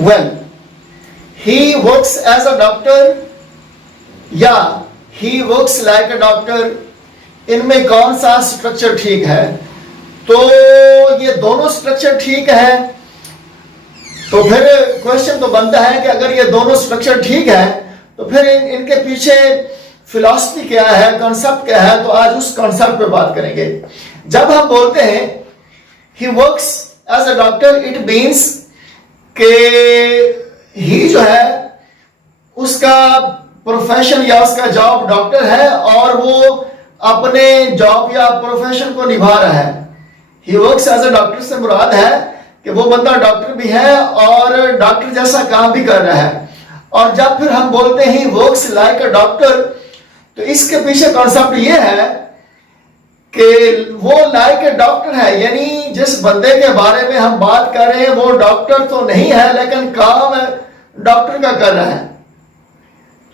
Well, he works as a doctor या he works like a doctor, इनमें कौन सा स्ट्रक्चर ठीक है? तो ये दोनों स्ट्रक्चर ठीक है। तो फिर क्वेश्चन तो बनता है कि अगर ये दोनों स्ट्रक्चर ठीक है तो फिर इनके पीछे फिलॉसफी क्या है, कॉन्सेप्ट क्या है। तो आज उस कॉन्सेप्ट पे बात करेंगे। जब हम बोलते हैं he works as a doctor, it means के ही जो है उसका प्रोफेशन या उसका जॉब डॉक्टर है और वो अपने जॉब या प्रोफेशन को निभा रहा है। He works as a doctor से मुराद है कि वो बंदा डॉक्टर भी है और डॉक्टर जैसा काम भी कर रहा है। और जब फिर हम बोलते हैं वर्क्स लाइक अ डॉक्टर, तो इसके पीछे कॉन्सेप्ट ये है कि वो लाइक ए डॉक्टर है, यानी जिस बंदे के बारे में हम बात कर रहे हैं वो डॉक्टर तो नहीं है लेकिन काम डॉक्टर का कर रहा है।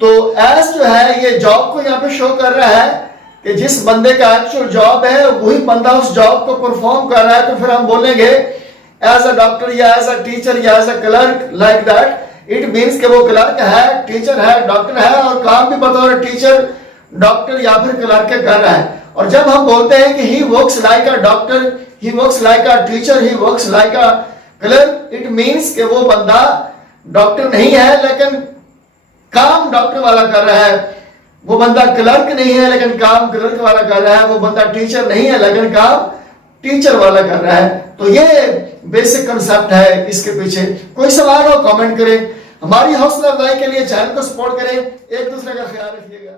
तो एज जो है ये जॉब को यहाँ पे शो कर रहा है कि जिस बंदे का एक्चुअल जॉब है वही बंदा उस जॉब को परफॉर्म कर रहा है। तो फिर हम बोलेंगे एज अ डॉक्टर या एज अ टीचर या as a clerk, like that. It means कि वो क्लर्क है, टीचर है, डॉक्टर है और काम भी बतौर टीचर, डॉक्टर या फिर क्लर्क के कर रहा है। और जब हम बोलते हैं कि he works like a doctor, he works like a teacher, he works like a clerk, it means कि वो बंदा डॉक्टर नहीं है लेकिन काम डॉक्टर वाला कर रहा है। वो बंदा क्लर्क नहीं है लेकिन काम क्लर्क वाला कर रहा है। वो बंदा टीचर नहीं है लेकिन काम टीचर वाला कर रहा है। तो ये बेसिक कंसेप्ट है इसके पीछे। कोई सवाल हो कमेंट करें। हमारी हौसला अफजाई के लिए चैनल को सपोर्ट करें। एक दूसरे का ख्याल रखिएगा।